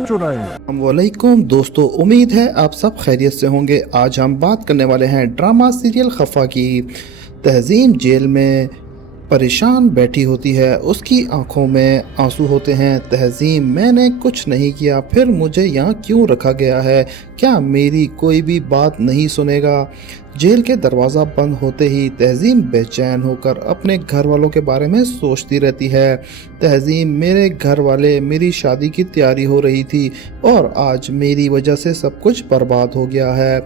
वालेकुम दोस्तों, उम्मीद है आप सब खैरियत से होंगे। आज हम बात करने वाले हैं ड्रामा सीरियल खफा की। तहज़ीम जेल में परेशान बैठी होती है, उसकी आंखों में आंसू होते हैं। तहज़ीम, मैंने कुछ नहीं किया, फिर मुझे यहाँ क्यों रखा गया है? क्या मेरी कोई भी बात नहीं सुनेगा? जेल के दरवाज़ा बंद होते ही तहज़ीम बेचैन होकर अपने घर वालों के बारे में सोचती रहती है। तहज़ीम, मेरे घर वाले, मेरी शादी की तैयारी हो रही थी और आज मेरी वजह से सब कुछ बर्बाद हो गया है।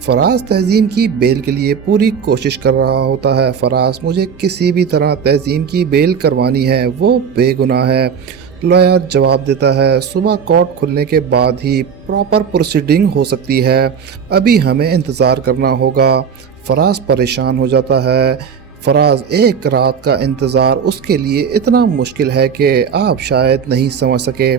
फराज तहज़ीम की बेल के लिए पूरी कोशिश कर रहा होता है। फराज, मुझे किसी भी तरह तहज़ीम की बेल करवानी है, वो बेगुनाह है। लॉयर जवाब देता है, सुबह कोर्ट खुलने के बाद ही प्रॉपर प्रोसीडिंग हो सकती है, अभी हमें इंतज़ार करना होगा। फराज परेशान हो जाता है। फराज, एक रात का इंतज़ार उसके लिए इतना मुश्किल है कि आप शायद नहीं समझ सके।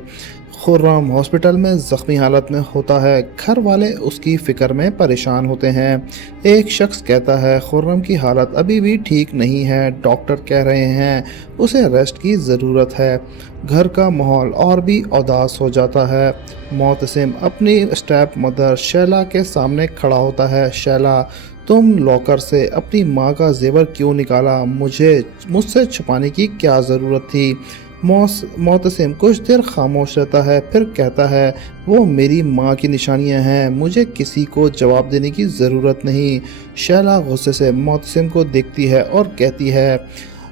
खुर्रम हॉस्पिटल में ज़ख्मी हालत में होता है, घर वाले उसकी फ़िक्र में परेशान होते हैं। एक शख्स कहता है, खुर्रम की हालत अभी भी ठीक नहीं है, डॉक्टर कह रहे हैं उसे रेस्ट की ज़रूरत है। घर का माहौल और भी उदास हो जाता है। मोतसिम अपनी स्टेप मदर शैला के सामने खड़ा होता है। शैला, तुम लॉकर से अपनी माँ का जेवर क्यों निकाला? मुझसे छुपाने की क्या ज़रूरत थी? मोतसिम कुछ देर खामोश रहता है, फिर कहता है, वो मेरी माँ की निशानियाँ हैं, मुझे किसी को जवाब देने की ज़रूरत नहीं। शैला गुस्से से मोतसिम को देखती है और कहती है,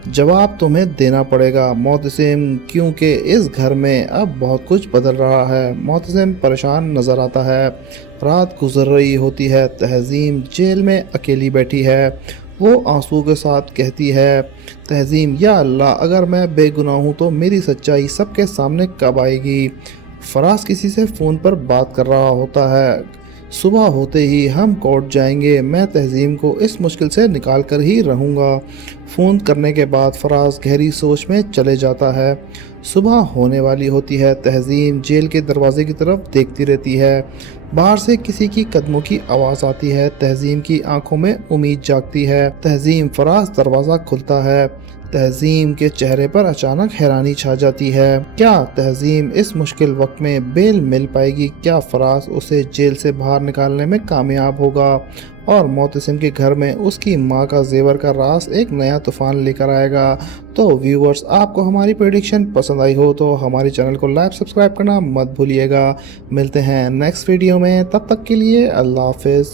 जवाब तुम्हें देना पड़ेगा मोतसिम, क्योंकि इस घर में अब बहुत कुछ बदल रहा है। मोतसिम परेशान नज़र आता है। रात गुजर रही होती है। तहज़ीम जेल में अकेली बैठी है। वो आंसू के साथ कहती है, तहज़ीम, या अल्लाह, अगर मैं बेगुनाह हूँ तो मेरी सच्चाई सबके सामने कब आएगी? फराज किसी से फ़ोन पर बात कर रहा होता है। सुबह होते ही हम कोर्ट जाएंगे, मैं तहज़ीम को इस मुश्किल से निकाल कर ही रहूँगा। फ़ोन करने के बाद फराज गहरी सोच में चले जाता है। सुबह होने वाली होती है। तहज़ीम जेल के दरवाजे की तरफ देखती रहती है। बाहर से किसी की कदमों की आवाज़ आती है। तहज़ीम की आंखों में उम्मीद जागती है। तहज़ीम, फराज दरवाज़ा खुलता है। तहज़ीम के चेहरे पर अचानक हैरानी छा जाती है। क्या तहज़ीम इस मुश्किल वक्त में बेल मिल पाएगी? क्या फराज उसे जेल से बाहर निकालने में कामयाब होगा और मोतसिम के घर में उसकी माँ का जेवर का राज एक नया तूफान लेकर आएगा? तो व्यूवर्स, आपको हमारी प्रेडिक्शन पसंद आई हो तो हमारे चैनल को लाइक सब्सक्राइब करना मत भूलिएगा। मिलते हैं नेक्स्ट वीडियो में, तब तक के लिए अल्लाह हाफिज़।